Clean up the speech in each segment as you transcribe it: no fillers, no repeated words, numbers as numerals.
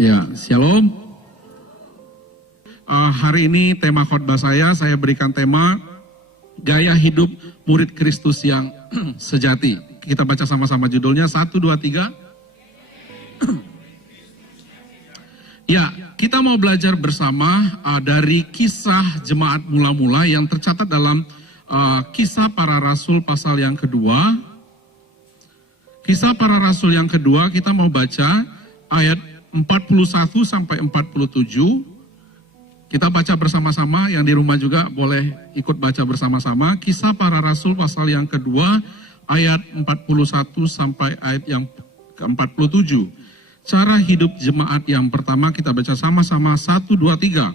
Ya, shalom. Hari ini tema khotbah saya berikan tema Gaya Hidup Murid Kristus yang Sejati. Kita baca sama-sama judulnya, 1, 2, 3. Ya, kita mau belajar bersama dari kisah jemaat mula-mula yang tercatat dalam Kisah Para Rasul pasal yang kedua. Kisah Para Rasul yang kedua, kita mau baca ayat 41 sampai 47. Kita baca bersama-sama, yang di rumah juga boleh ikut baca bersama-sama. Kisah Para Rasul pasal yang kedua, ayat 41 sampai ayat yang ke-47. Cara hidup jemaat yang pertama kita baca sama-sama, 1, 2, 3.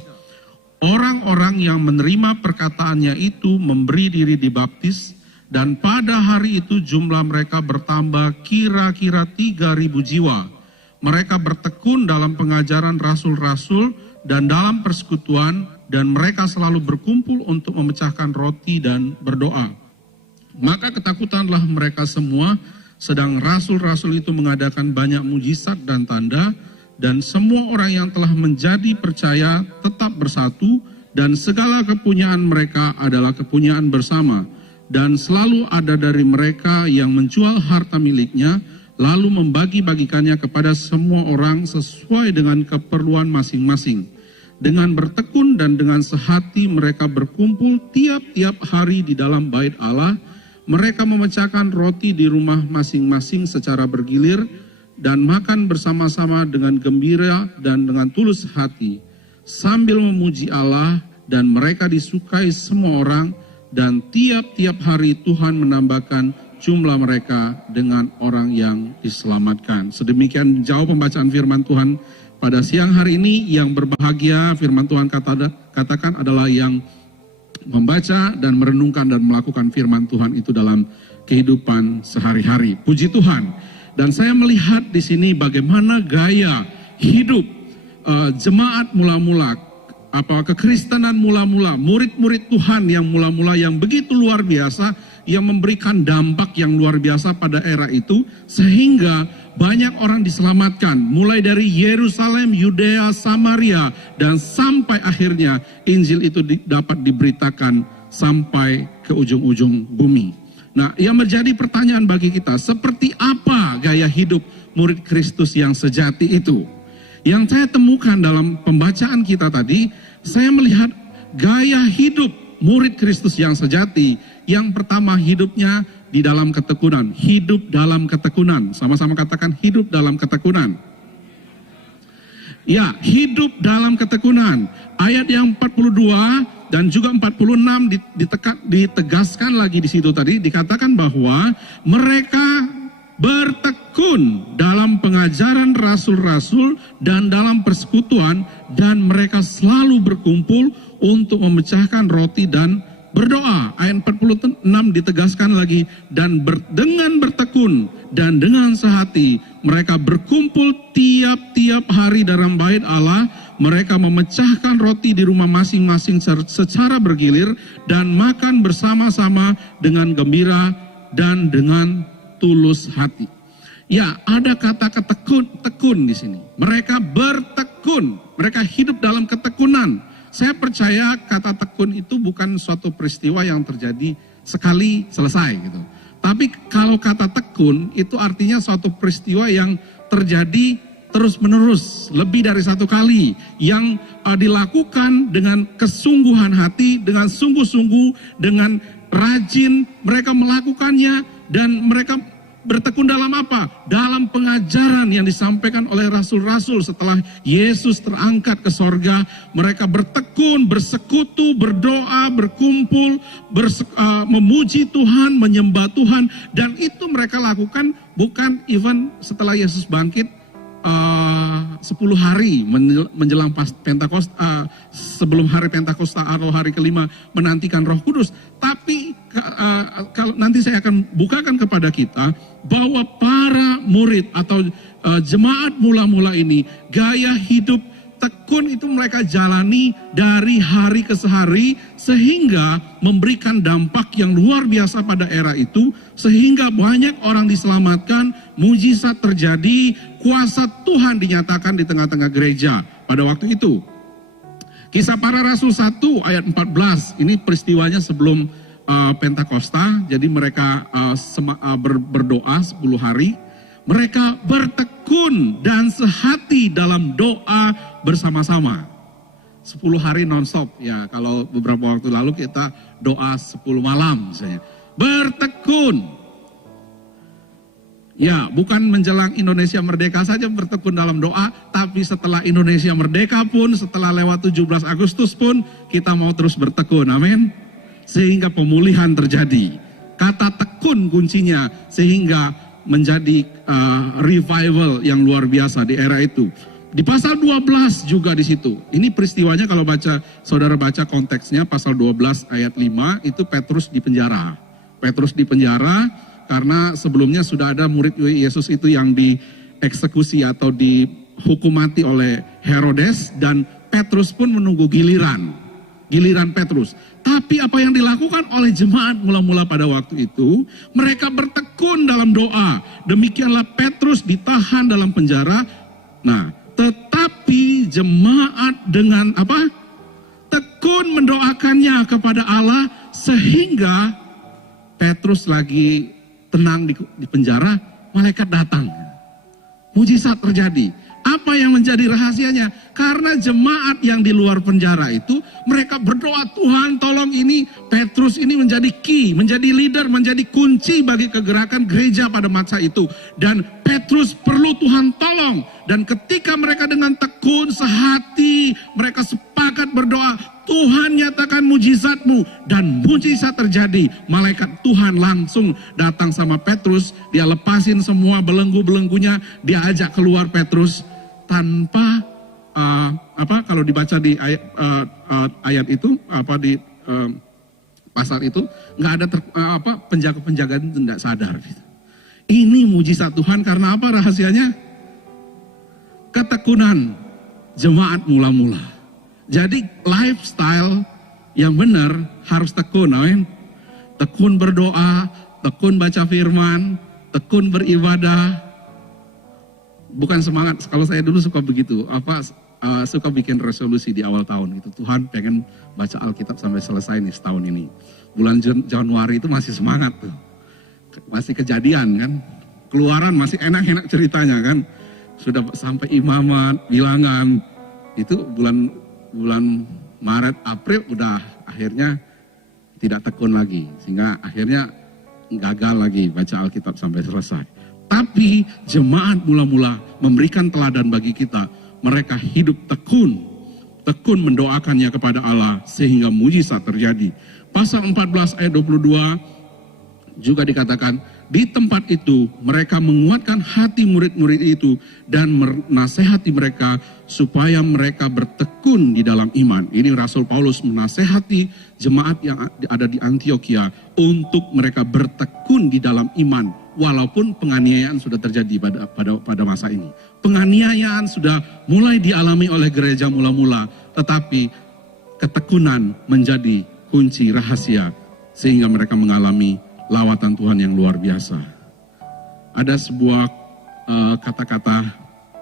Orang-orang yang menerima perkataannya itu memberi diri dibaptis, dan pada hari itu jumlah mereka bertambah kira-kira 3.000 jiwa. Mereka bertekun dalam pengajaran rasul-rasul dan dalam persekutuan, dan mereka selalu berkumpul untuk memecahkan roti dan berdoa. Maka ketakutanlah mereka semua, sedang rasul-rasul itu mengadakan banyak mujizat dan tanda, dan semua orang yang telah menjadi percaya tetap bersatu, dan segala kepunyaan mereka adalah kepunyaan bersama. Dan selalu ada dari mereka yang menjual harta miliknya, lalu membagi-bagikannya kepada semua orang sesuai dengan keperluan masing-masing. Dengan bertekun dan dengan sehati mereka berkumpul tiap-tiap hari di dalam bait Allah. Mereka memecahkan roti di rumah masing-masing secara bergilir dan makan bersama-sama dengan gembira dan dengan tulus hati, sambil memuji Allah, dan mereka disukai semua orang, dan tiap-tiap hari Tuhan menambahkan jumlah mereka dengan orang yang diselamatkan. Sedemikian jauh pembacaan firman Tuhan pada siang hari ini. Yang berbahagia firman Tuhan katakan adalah yang membaca dan merenungkan dan melakukan firman Tuhan itu dalam kehidupan sehari-hari. Puji Tuhan. Dan saya melihat di sini bagaimana gaya hidup jemaat mula-mula, kekristenan mula-mula, murid-murid Tuhan yang mula-mula yang begitu luar biasa, yang memberikan dampak yang luar biasa pada era itu, sehingga banyak orang diselamatkan, mulai dari Yerusalem, Yudea, Samaria, dan sampai akhirnya Injil itu dapat diberitakan sampai ke ujung-ujung bumi. Nah, yang menjadi pertanyaan bagi kita, seperti apa gaya hidup murid Kristus yang sejati itu? Yang saya temukan dalam pembacaan kita tadi, saya melihat gaya hidup murid Kristus yang sejati. Yang pertama, hidupnya di dalam ketekunan. Hidup dalam ketekunan. Sama-sama katakan, hidup dalam ketekunan. Ya, hidup dalam ketekunan. Ayat yang 42 dan juga 46 ditegaskan lagi di situ tadi, dikatakan bahwa mereka bertekun dalam pengajaran rasul-rasul dan dalam persekutuan, dan mereka selalu berkumpul untuk memecahkan roti dan berdoa. Ayat 46 ditegaskan lagi, dan dengan bertekun dan dengan sehati mereka berkumpul tiap-tiap hari dalam bait Allah. Mereka memecahkan roti di rumah masing-masing secara bergilir dan makan bersama-sama dengan gembira dan dengan tulus hati. Ya, ada kata tekun di sini. Mereka bertekun, mereka hidup dalam ketekunan. Saya percaya kata tekun itu bukan suatu peristiwa yang terjadi sekali selesai gitu. Tapi kalau kata tekun itu artinya suatu peristiwa yang terjadi terus-menerus, lebih dari satu kali, yang dilakukan dengan kesungguhan hati, dengan sungguh-sungguh, dengan rajin mereka melakukannya, dan mereka bertekun dalam apa? Dalam pengajaran yang disampaikan oleh rasul-rasul setelah Yesus terangkat ke sorga. Mereka bertekun, bersekutu, berdoa, berkumpul, memuji Tuhan, menyembah Tuhan. Dan itu mereka lakukan bukan even setelah Yesus bangkit 10 hari menjelang Pentakosta, sebelum hari Pentakosta atau hari kelima menantikan Roh Kudus. Tapi kalau nanti saya akan bukakan kepada kita bahwa para murid atau jemaat mula-mula ini, gaya hidup tekun itu mereka jalani dari hari ke hari sehingga memberikan dampak yang luar biasa pada era itu, sehingga banyak orang diselamatkan, mujizat terjadi, kuasa Tuhan dinyatakan di tengah-tengah gereja pada waktu itu. Kisah Para Rasul 1 ayat 14, ini peristiwanya sebelum Pentakosta, jadi mereka berdoa 10 hari, mereka bertekun dan sehati dalam doa bersama-sama. 10 hari nonstop, ya kalau beberapa waktu lalu kita doa 10 malam misalnya. Bertekun. Ya, bukan menjelang Indonesia merdeka saja bertekun dalam doa, tapi setelah Indonesia merdeka pun, setelah lewat 17 Agustus pun, kita mau terus bertekun, amin. Sehingga pemulihan terjadi. Kata tekun kuncinya, sehingga menjadi revival yang luar biasa di era itu. Di pasal 12 juga di situ. Ini peristiwanya kalau saudara baca konteksnya pasal 12 ayat 5 itu Petrus di penjara. Petrus di penjara karena sebelumnya sudah ada murid Yesus itu yang dieksekusi atau dihukum mati oleh Herodes, dan Petrus pun menunggu giliran Petrus. Tapi apa yang dilakukan oleh jemaat mula-mula pada waktu itu, mereka bertekun dalam doa. Demikianlah Petrus ditahan dalam penjara. Nah, tetapi jemaat dengan apa? Tekun mendoakannya kepada Allah, sehingga Petrus lagi tenang di penjara, malaikat datang. Mujizat terjadi. Apa yang menjadi rahasianya? Karena jemaat yang di luar penjara itu, mereka berdoa, Tuhan tolong ini, Petrus ini menjadi key, menjadi leader, menjadi kunci bagi kegerakan gereja pada masa itu. Dan Petrus perlu Tuhan tolong. Dan ketika mereka dengan tekun, sehati, mereka sepakat berdoa, Tuhan nyatakan mujizatmu, dan mujizat terjadi. Malaikat Tuhan langsung datang sama Petrus, dia lepasin semua belenggu-belenggunya, dia ajak keluar Petrus tanpa kalau dibaca di ayat itu di pasal itu nggak ada penjaga-penjaga itu nggak sadar. Gitu. Ini mujizat Tuhan karena apa rahasianya? Ketekunan jemaat mula-mula. Jadi lifestyle yang benar harus tekun, amin. Tekun berdoa, tekun baca firman, tekun beribadah. Bukan semangat, kalau saya dulu suka begitu, suka bikin resolusi di awal tahun gitu. Tuhan pengen baca Alkitab sampai selesai nih setahun ini. Bulan Januari itu masih semangat tuh. Masih kejadian kan. Keluaran masih enak-enak ceritanya kan. Sudah sampai imamat, bilangan. Itu bulan Maret, April udah akhirnya tidak tekun lagi. Sehingga akhirnya gagal lagi baca Alkitab sampai selesai. Tapi jemaat mula-mula memberikan teladan bagi kita. Mereka hidup tekun mendoakannya kepada Allah sehingga mujizat terjadi. Pasal 14 ayat 22 juga dikatakan, di tempat itu mereka menguatkan hati murid-murid itu dan menasehati mereka supaya mereka bertekun di dalam iman. Ini Rasul Paulus menasehati jemaat yang ada di Antioquia untuk mereka bertekun di dalam iman. Walaupun penganiayaan sudah terjadi pada masa ini. Penganiayaan sudah mulai dialami oleh gereja mula-mula. Tetapi ketekunan menjadi kunci rahasia. Sehingga mereka mengalami lawatan Tuhan yang luar biasa. Ada sebuah kata-kata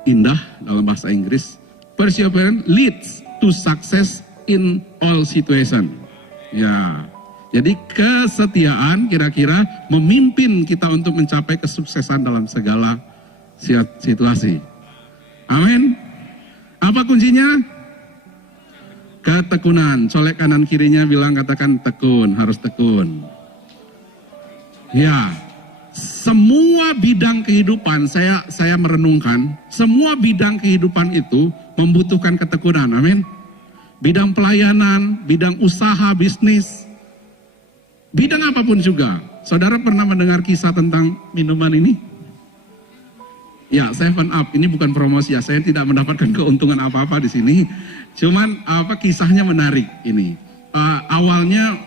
indah dalam bahasa Inggris. Perseverance leads to success in all situation. Ya. Jadi kesetiaan kira-kira memimpin kita untuk mencapai kesuksesan dalam segala situasi. Amin. Apa kuncinya? Ketekunan. Colek kanan kirinya bilang, katakan tekun, harus tekun. Ya, semua bidang kehidupan saya merenungkan, semua bidang kehidupan itu membutuhkan ketekunan. Amin. Bidang pelayanan, bidang usaha, bisnis, bidang apapun juga. Saudara pernah mendengar kisah tentang minuman ini? Ya, 7up. Ini bukan promosi ya. Saya tidak mendapatkan keuntungan apa-apa di sini. Cuman kisahnya menarik ini. Awalnya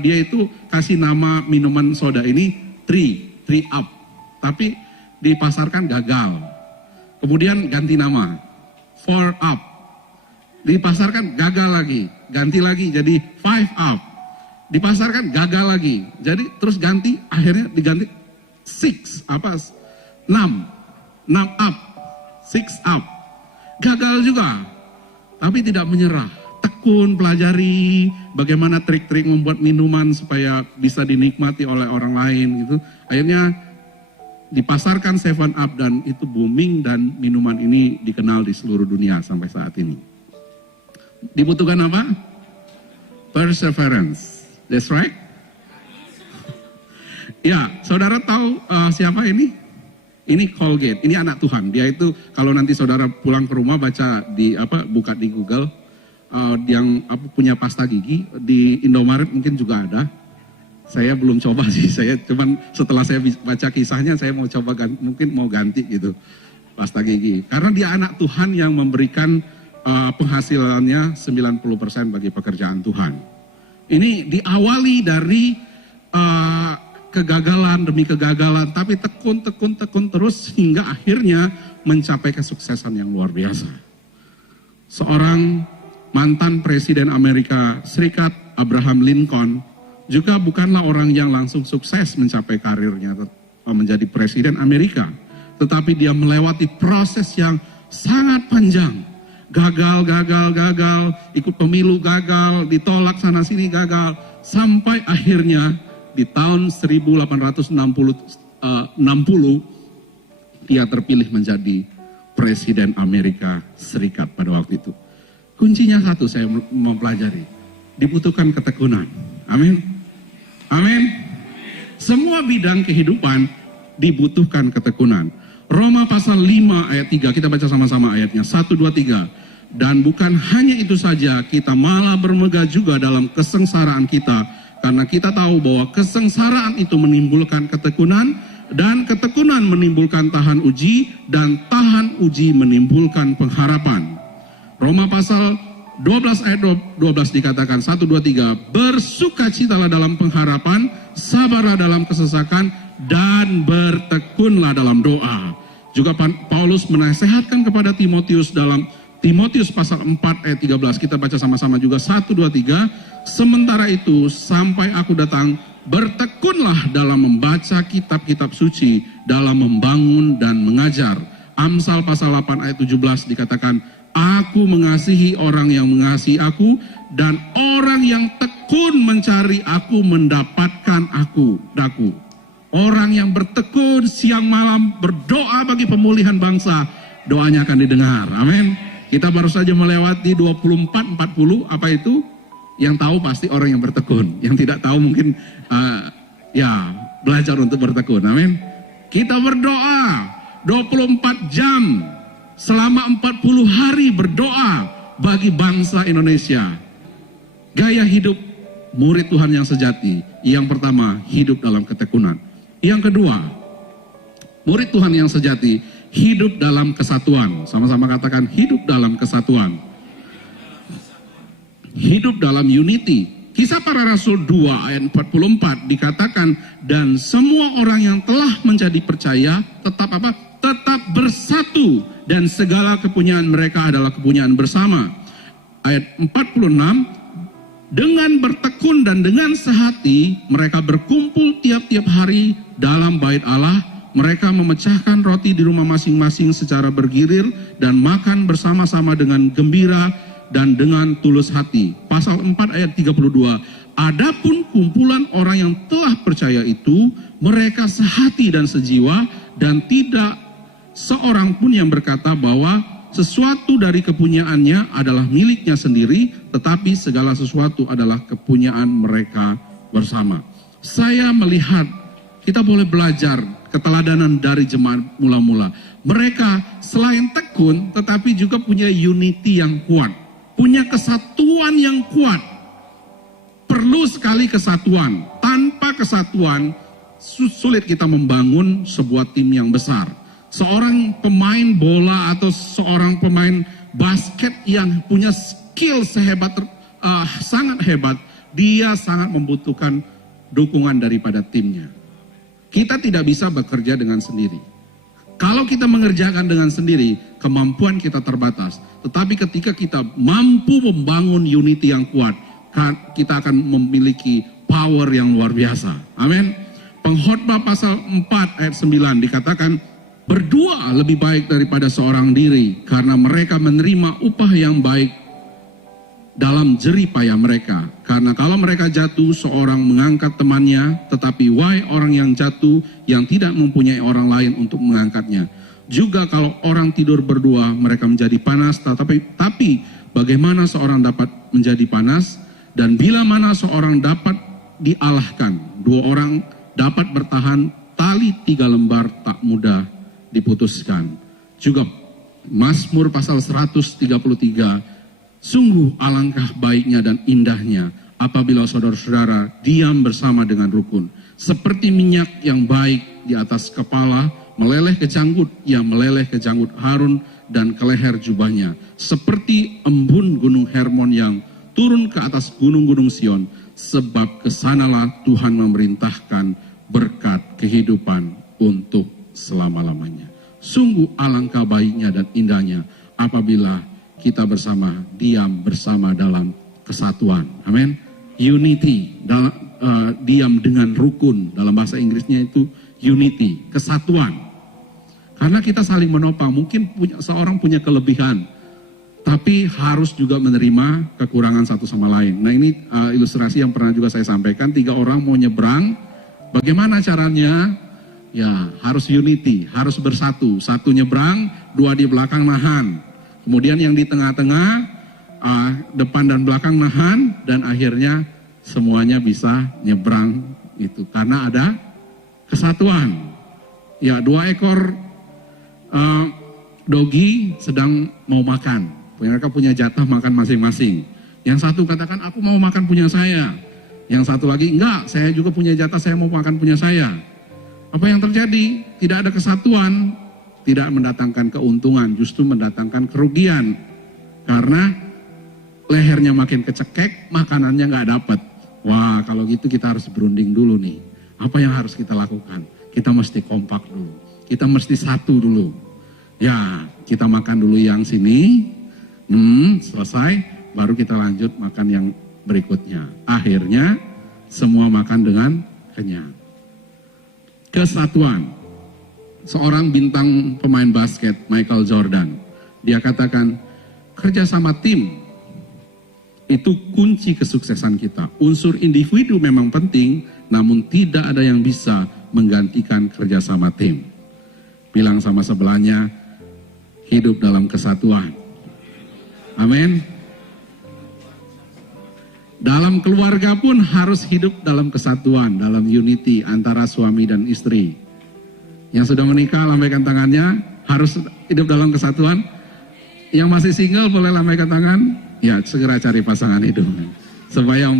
dia itu kasih nama minuman soda ini 3up. Tapi dipasarkan gagal. Kemudian ganti nama 4up. Dipasarkan gagal lagi, ganti lagi jadi 5 up. Dipasarkan gagal lagi, jadi terus ganti, akhirnya diganti 6 up, 6 up. Gagal juga, tapi tidak menyerah. Tekun pelajari bagaimana trik-trik membuat minuman supaya bisa dinikmati oleh orang lain gitu. Akhirnya dipasarkan 7 up dan itu booming dan minuman ini dikenal di seluruh dunia sampai saat ini. Dibutuhkan apa? Perseverance. That's right. Ya, saudara tahu siapa ini? Ini Colgate. Ini anak Tuhan. Dia itu kalau nanti saudara pulang ke rumah buka di Google yang punya pasta gigi di Indomaret mungkin juga ada. Saya belum coba sih. Saya cuman setelah saya baca kisahnya saya mau coba mungkin mau ganti gitu pasta gigi. Karena dia anak Tuhan yang memberikan penghasilannya 90% bagi pekerjaan Tuhan. Ini diawali dari kegagalan demi kegagalan, tapi tekun terus hingga akhirnya mencapai kesuksesan yang luar biasa. Seorang mantan Presiden Amerika Serikat, Abraham Lincoln, juga bukanlah orang yang langsung sukses mencapai karirnya menjadi Presiden Amerika, tetapi dia melewati proses yang sangat panjang. Gagal, ikut pemilu gagal, ditolak sana sini gagal, sampai akhirnya di tahun 1860 dia terpilih menjadi Presiden Amerika Serikat pada waktu itu. Kuncinya satu saya mempelajari, dibutuhkan ketekunan. Amin. Amin. Semua bidang kehidupan dibutuhkan ketekunan. Roma pasal 5 ayat 3, kita baca sama-sama ayatnya, 1, 2, 3. Dan bukan hanya itu saja, kita malah bermegah juga dalam kesengsaraan kita. Karena kita tahu bahwa kesengsaraan itu menimbulkan ketekunan, dan ketekunan menimbulkan tahan uji, dan tahan uji menimbulkan pengharapan. Roma pasal 12 ayat 12 dikatakan, 1, 2, 3. Bersukacitalah dalam pengharapan, sabarlah dalam kesesakan, dan bertekunlah dalam doa. Juga Paulus menasehatkan kepada Timotius dalam Timotius pasal 4 ayat 13. Kita baca sama-sama juga 1, 2, 3. Sementara itu sampai aku datang, bertekunlah dalam membaca kitab-kitab suci, dalam membangun dan mengajar. Amsal pasal 8 ayat 17 dikatakan, aku mengasihi orang yang mengasihi aku, dan orang yang tekun mencari aku mendapatkan aku. Orang yang bertekun siang malam berdoa bagi pemulihan bangsa, doanya akan didengar. Amin. Kita baru saja melewati 24-40, apa itu? Yang tahu pasti orang yang bertekun. Yang tidak tahu mungkin belajar untuk bertekun. Amin. Kita berdoa 24 jam selama 40 hari berdoa bagi bangsa Indonesia. Gaya hidup murid Tuhan yang sejati. Yang pertama, hidup dalam ketekunan. Yang kedua, murid Tuhan yang sejati hidup dalam kesatuan. Sama-sama katakan, hidup dalam kesatuan. Hidup dalam unity. Kisah Para Rasul 2 ayat 44 dikatakan, dan semua orang yang telah menjadi percaya tetap apa? Tetap bersatu, dan segala kepunyaan mereka adalah kepunyaan bersama. Ayat 46, dengan bertekun dan dengan sehati mereka berkumpul tiap-tiap hari dalam bait Allah. Mereka memecahkan roti di rumah masing-masing secara bergilir dan makan bersama-sama dengan gembira dan dengan tulus hati. Pasal 4 ayat 32. Adapun kumpulan orang yang telah percaya itu, mereka sehati dan sejiwa, dan tidak seorang pun yang berkata bahwa sesuatu dari kepunyaannya adalah miliknya sendiri, tetapi segala sesuatu adalah kepunyaan mereka bersama. Saya melihat kita boleh belajar keteladanan dari jemaat mula-mula. Mereka selain tekun, tetapi juga punya unity yang kuat. Punya kesatuan yang kuat. Perlu sekali kesatuan. Tanpa kesatuan, sulit kita membangun sebuah tim yang besar. Seorang pemain bola atau seorang pemain basket yang punya skill sangat hebat, dia sangat membutuhkan dukungan daripada timnya. Kita tidak bisa bekerja dengan sendiri. Kalau kita mengerjakan dengan sendiri, kemampuan kita terbatas. Tetapi ketika kita mampu membangun unity yang kuat, kita akan memiliki power yang luar biasa. Amin. Pengkhotbah pasal 4 ayat 9 dikatakan, berdua lebih baik daripada seorang diri, karena mereka menerima upah yang baik dalam jerih payah mereka. Karena kalau mereka jatuh, seorang mengangkat temannya, tetapi wahai orang yang jatuh yang tidak mempunyai orang lain untuk mengangkatnya. Juga kalau orang tidur berdua, mereka menjadi panas, tapi bagaimana seorang dapat menjadi panas? Dan bila mana seorang dapat dialahkan, dua orang dapat bertahan, tali 3 lembar tak mudah diputuskan. Juga Mazmur pasal 133, sungguh alangkah baiknya dan indahnya apabila saudara-saudara diam bersama dengan rukun. Seperti minyak yang baik di atas kepala, meleleh ke janggut, yang meleleh ke janggut Harun dan ke leher jubahnya. Seperti embun gunung Hermon yang turun ke atas gunung-gunung Sion, sebab kesanalah Tuhan memerintahkan berkat kehidupan untuk selama-lamanya. Sungguh alangkah baiknya dan indahnya apabila kita bersama, diam bersama dalam kesatuan. Amin. Unity, diam dengan rukun. Dalam bahasa Inggrisnya itu unity, kesatuan. Karena kita saling menopang. Mungkin seorang punya kelebihan, tapi harus juga menerima kekurangan satu sama lain. Nah, ini ilustrasi yang pernah juga saya sampaikan. 3 orang mau nyebrang, bagaimana caranya? Ya, harus unity, harus bersatu. Satu nyebrang, 2 di belakang nahan. Kemudian yang di tengah-tengah, depan dan belakang nahan, dan akhirnya semuanya bisa nyebrang itu. Karena ada kesatuan. Ya, 2 ekor dogi sedang mau makan. Mereka punya jatah makan masing-masing. Yang satu katakan, aku mau makan punya saya. Yang satu lagi, enggak, saya juga punya jatah, saya mau makan punya saya. Apa yang terjadi? Tidak ada kesatuan, tidak mendatangkan keuntungan, justru mendatangkan kerugian. Karena lehernya makin kecekek, makanannya nggak dapat. Wah, kalau gitu kita harus berunding dulu nih. Apa yang harus kita lakukan? Kita mesti kompak dulu. Kita mesti satu dulu. Ya, kita makan dulu yang sini, selesai, baru kita lanjut makan yang berikutnya. Akhirnya, semua makan dengan kenyang. Kesatuan. Seorang bintang pemain basket, Michael Jordan, dia katakan, kerjasama tim itu kunci kesuksesan kita. Unsur individu memang penting, namun tidak ada yang bisa menggantikan kerjasama tim. Bilang sama sebelahnya, hidup dalam kesatuan. Amin. Dalam keluarga pun harus hidup dalam kesatuan, dalam unity antara suami dan istri. Yang sudah menikah, lambaikan tangannya, harus hidup dalam kesatuan. Yang masih single boleh lambaikan tangan. Ya, segera cari pasangan hidup supaya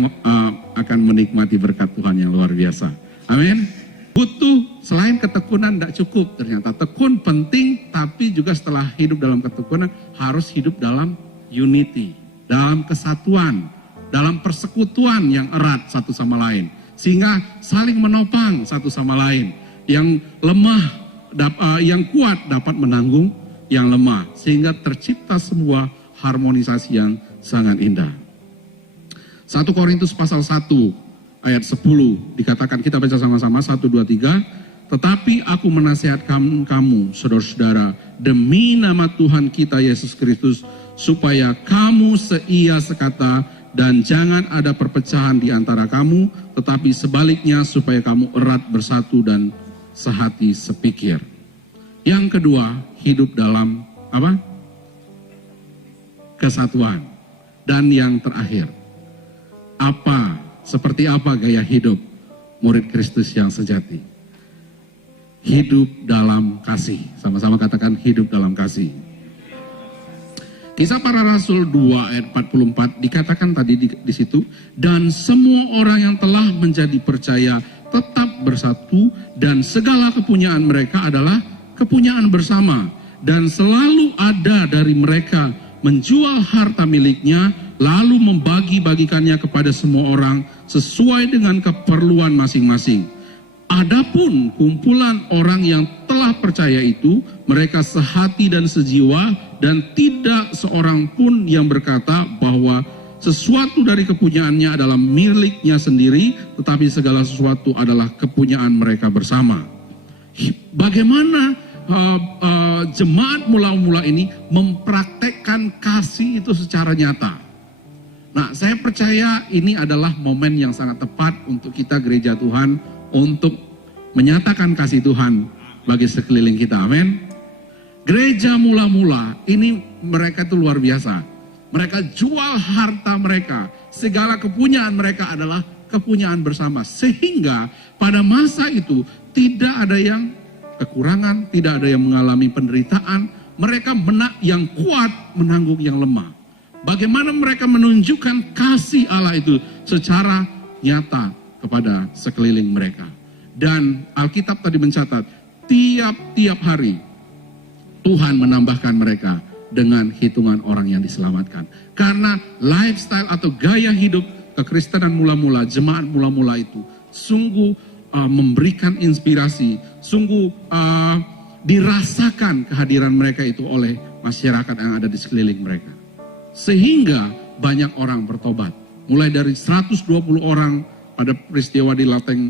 akan menikmati berkat Tuhan yang luar biasa. Amin. Butuh, selain ketekunan tidak cukup ternyata. Tekun penting, tapi juga setelah hidup dalam ketekunan harus hidup dalam unity, dalam kesatuan, dalam persekutuan yang erat satu sama lain. Sehingga saling menopang satu sama lain. Yang lemah, yang kuat dapat menanggung yang lemah. Sehingga tercipta sebuah harmonisasi yang sangat indah. 1 Korintus pasal 1 ayat 10 dikatakan, kita baca sama-sama 1, 2, 3. Tetapi aku menasihatkan kamu, saudara-saudara, demi nama Tuhan kita Yesus Kristus, supaya kamu seia sekata dan jangan ada perpecahan di antara kamu, tetapi sebaliknya supaya kamu erat bersatu dan sehati sepikir. Yang kedua, hidup dalam apa? Kesatuan. Dan yang terakhir, seperti apa gaya hidup murid Kristus yang sejati? Hidup dalam kasih. Sama-sama katakan, hidup dalam kasih. Kisah Para Rasul 2 ayat 44 dikatakan tadi di situ, dan semua orang yang telah menjadi percaya tetap bersatu, dan segala kepunyaan mereka adalah kepunyaan bersama, dan selalu ada dari mereka menjual harta miliknya, lalu membagi-bagikannya kepada semua orang sesuai dengan keperluan masing-masing. Adapun kumpulan orang yang telah percaya itu, mereka sehati dan sejiwa, dan tidak seorang pun yang berkata bahwa sesuatu dari kepunyaannya adalah miliknya sendiri, tetapi segala sesuatu adalah kepunyaan mereka bersama. Bagaimana jemaat mula-mula ini mempraktekkan kasih itu secara nyata? Nah, saya percaya ini adalah momen yang sangat tepat untuk kita gereja Tuhan untuk menyatakan kasih Tuhan bagi sekeliling kita. Amin. Gereja mula-mula ini mereka itu luar biasa. Mereka jual harta mereka, segala kepunyaan mereka adalah kepunyaan bersama. Sehingga pada masa itu tidak ada yang kekurangan, tidak ada yang mengalami penderitaan. Mereka yang kuat menanggung yang lemah. Bagaimana mereka menunjukkan kasih Allah itu secara nyata kepada sekeliling mereka. Dan Alkitab tadi mencatat, tiap-tiap hari Tuhan menambahkan mereka dengan hitungan orang yang diselamatkan. Karena lifestyle atau gaya hidup kekristenan mula-mula, jemaat mula-mula itu sungguh memberikan inspirasi, sungguh dirasakan kehadiran mereka itu oleh masyarakat yang ada di sekeliling mereka. Sehingga banyak orang bertobat. Mulai dari 120 orang pada peristiwa di Lateng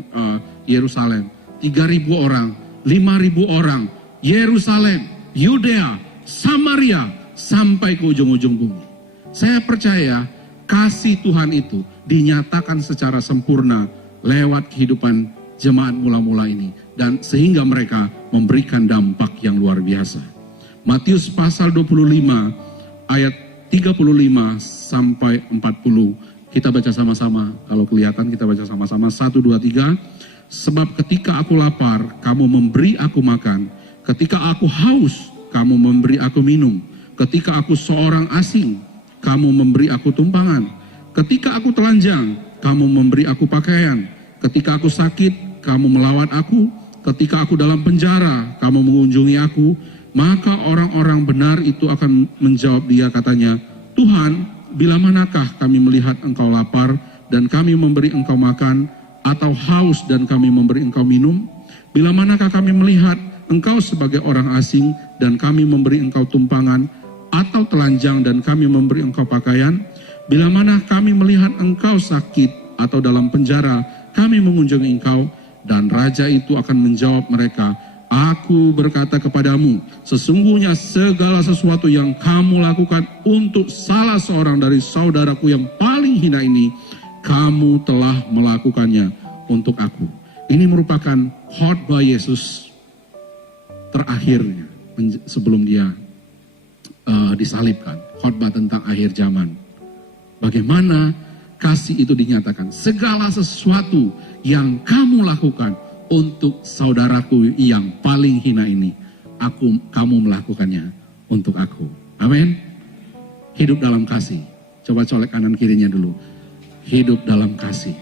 Yerusalem, 3.000 orang, 5.000 orang, Yerusalem, Yudea, Samaria, sampai ke ujung-ujung bumi. Saya percaya kasih Tuhan itu dinyatakan secara sempurna lewat kehidupan jemaat mula-mula ini. Dan sehingga mereka memberikan dampak yang luar biasa. Matius pasal 25 ayat 35 sampai 40. Kita baca sama-sama, kalau kelihatan kita baca sama-sama. 1, 2, 3. Sebab ketika aku lapar, kamu memberi aku makan. Ketika aku haus, kamu memberi aku minum. Ketika aku seorang asing, kamu memberi aku tumpangan. Ketika aku telanjang, kamu memberi aku pakaian. Ketika aku sakit, kamu melawat aku. Ketika aku dalam penjara, kamu mengunjungi aku. Maka orang-orang benar itu akan menjawab dia, katanya, Tuhan, bila manakah kami melihat engkau lapar dan kami memberi engkau makan, atau haus dan kami memberi engkau minum? Bila manakah kami melihat engkau sebagai orang asing dan kami memberi engkau tumpangan, atau telanjang dan kami memberi engkau pakaian? Bila mana kami melihat engkau sakit atau dalam penjara, kami mengunjungi engkau? Dan raja itu akan menjawab mereka, Aku berkata kepadamu, sesungguhnya segala sesuatu yang kamu lakukan untuk salah seorang dari saudaraku yang paling hina ini, kamu telah melakukannya untuk aku. Ini merupakan khotbah Yesus terakhirnya sebelum dia disalibkan. Khotbah tentang akhir zaman. Bagaimana kasih itu dinyatakan. Segala sesuatu yang kamu lakukan untuk saudaraku yang paling hina ini, kamu melakukannya untuk aku. Amin. Hidup dalam kasih. Coba colek kanan kirinya dulu. Hidup dalam kasih.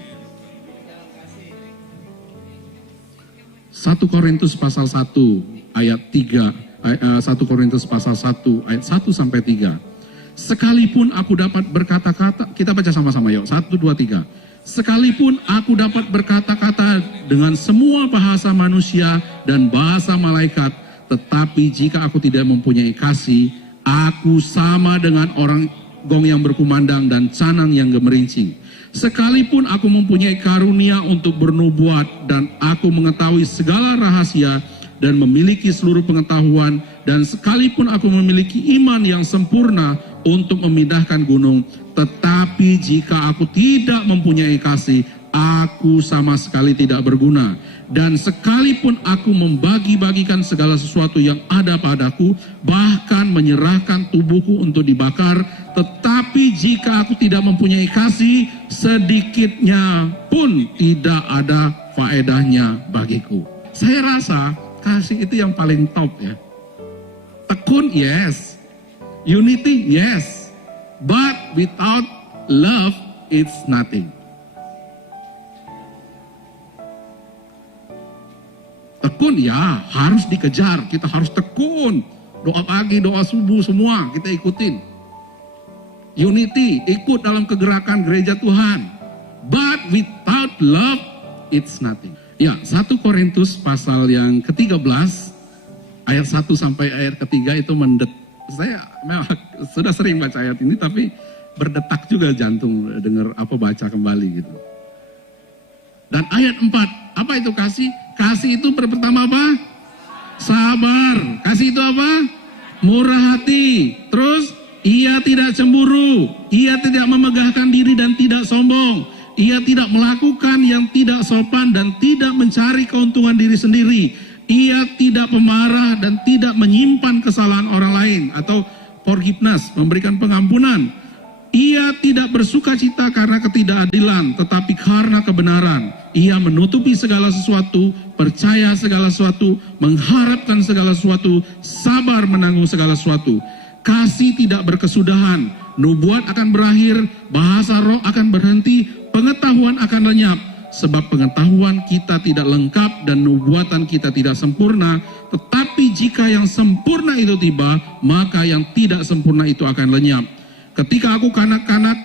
1 Korintus pasal 1 ayat 3. 1 Korintus pasal 1 ayat 1 sampai 3. Sekalipun aku dapat berkata-kata, kita baca sama-sama yuk. 1, 2, 3. Sekalipun aku dapat berkata-kata dengan semua bahasa manusia dan bahasa malaikat, tetapi jika aku tidak mempunyai kasih, aku sama dengan orang gong yang berkumandang dan canang yang gemerincing. Sekalipun aku mempunyai karunia untuk bernubuat dan aku mengetahui segala rahasia dan memiliki seluruh pengetahuan, dan sekalipun aku memiliki iman yang sempurna untuk memindahkan gunung, tetapi jika aku tidak mempunyai kasih, aku sama sekali tidak berguna. Dan sekalipun aku membagi-bagikan segala sesuatu yang ada padaku, bahkan menyerahkan tubuhku untuk dibakar, tetapi jika aku tidak mempunyai kasih, sedikitnya pun tidak ada faedahnya bagiku. Saya rasa kasih itu yang paling top ya. Tekun, yes. Unity, yes. But without love, it's nothing. Tekun ya, harus dikejar. Kita harus tekun. Doa pagi, doa subuh semua kita ikutin. Unity, ikut dalam kegerakan gereja Tuhan. But without love, it's nothing. Ya, 1 Korintus pasal yang ke-13 ayat 1 sampai ayat ke-3 itu saya memang sudah sering baca ayat ini tapi berdetak juga jantung dengar baca kembali gitu. Dan ayat 4, apa itu kasih? Kasih itu pertama apa? Sabar. Kasih itu apa? Murah hati. Terus ia tidak cemburu, ia tidak memegahkan diri dan tidak sombong. Ia tidak melakukan yang tidak sopan dan tidak mencari keuntungan diri sendiri. Ia tidak pemarah dan tidak menyimpan kesalahan orang lain atau forgiveness, memberikan pengampunan. Ia tidak bersukacita karena ketidakadilan, tetapi karena kebenaran. Ia menutupi segala sesuatu, percaya segala sesuatu, mengharapkan segala sesuatu, sabar menanggung segala sesuatu. Kasih tidak berkesudahan, nubuat akan berakhir, bahasa roh akan berhenti, pengetahuan akan lenyap. Sebab pengetahuan kita tidak lengkap dan nubuatan kita tidak sempurna. Tetapi jika yang sempurna itu tiba, maka yang tidak sempurna itu akan lenyap. Ketika aku kanak-kanak,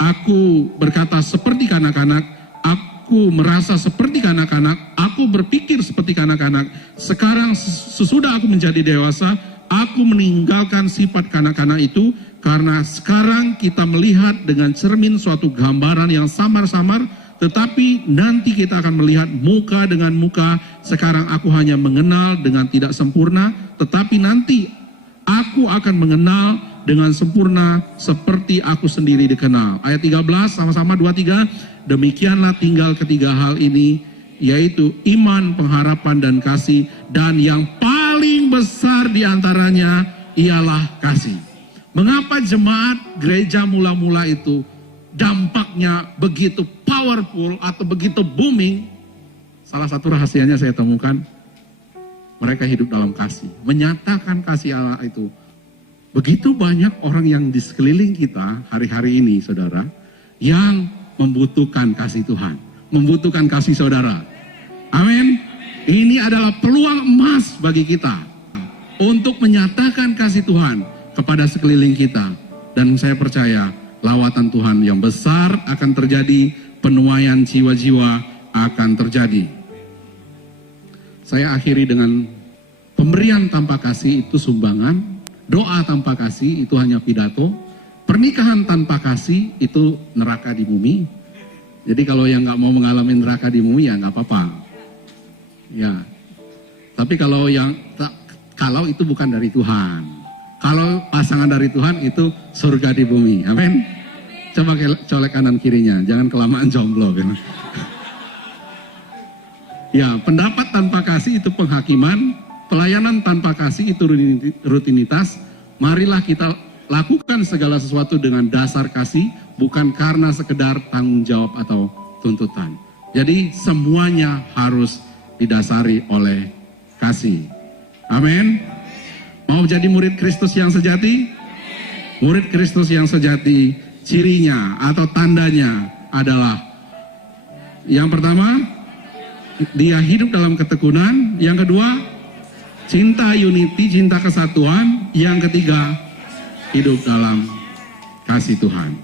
aku berkata seperti kanak-kanak, aku merasa seperti kanak-kanak, aku berpikir seperti kanak-kanak. Sekarang sesudah aku menjadi dewasa, aku meninggalkan sifat kanak-kanak itu, karena sekarang kita melihat dengan cermin suatu gambaran yang samar-samar, tetapi nanti kita akan melihat muka dengan muka. Sekarang aku hanya mengenal dengan tidak sempurna, tetapi nanti aku akan mengenal dengan sempurna seperti aku sendiri dikenal. Ayat 13, sama-sama 2-3. Demikianlah tinggal ketiga hal ini, yaitu iman, pengharapan, dan kasih. Dan yang paling besar diantaranya ialah kasih. Mengapa jemaat gereja mula-mula itu dampaknya begitu powerful atau begitu booming? Salah satu rahasianya saya temukan, mereka hidup dalam kasih, menyatakan kasih Allah itu. Begitu banyak orang yang di sekeliling kita hari-hari ini, saudara, yang membutuhkan kasih Tuhan, membutuhkan kasih saudara. Amin. Ini adalah peluang emas bagi kita untuk menyatakan kasih Tuhan kepada sekeliling kita. Dan saya percaya lawatan Tuhan yang besar akan terjadi, penuaian jiwa-jiwa akan terjadi. Saya akhiri dengan pemberian tanpa kasih itu sumbangan, doa tanpa kasih itu hanya pidato, pernikahan tanpa kasih itu neraka di bumi. Jadi kalau yang nggak mau mengalami neraka di bumi ya nggak apa-apa. Ya, tapi kalau itu bukan dari Tuhan, kalau pasangan dari Tuhan itu surga di bumi. Amin. Coba colek kanan kirinya, jangan kelamaan jomblo. Ya, pendapat tanpa kasih itu penghakiman. Pelayanan tanpa kasih itu rutinitas. Marilah kita lakukan segala sesuatu dengan dasar kasih, bukan karena sekedar tanggung jawab atau tuntutan. Jadi semuanya harus didasari oleh kasih. Amin. Mau jadi murid Kristus yang sejati? Murid Kristus yang sejati, cirinya atau tandanya adalah, yang pertama, dia hidup dalam ketekunan. Yang kedua, cinta unity, cinta kesatuan. Yang ketiga, hidup dalam kasih Tuhan.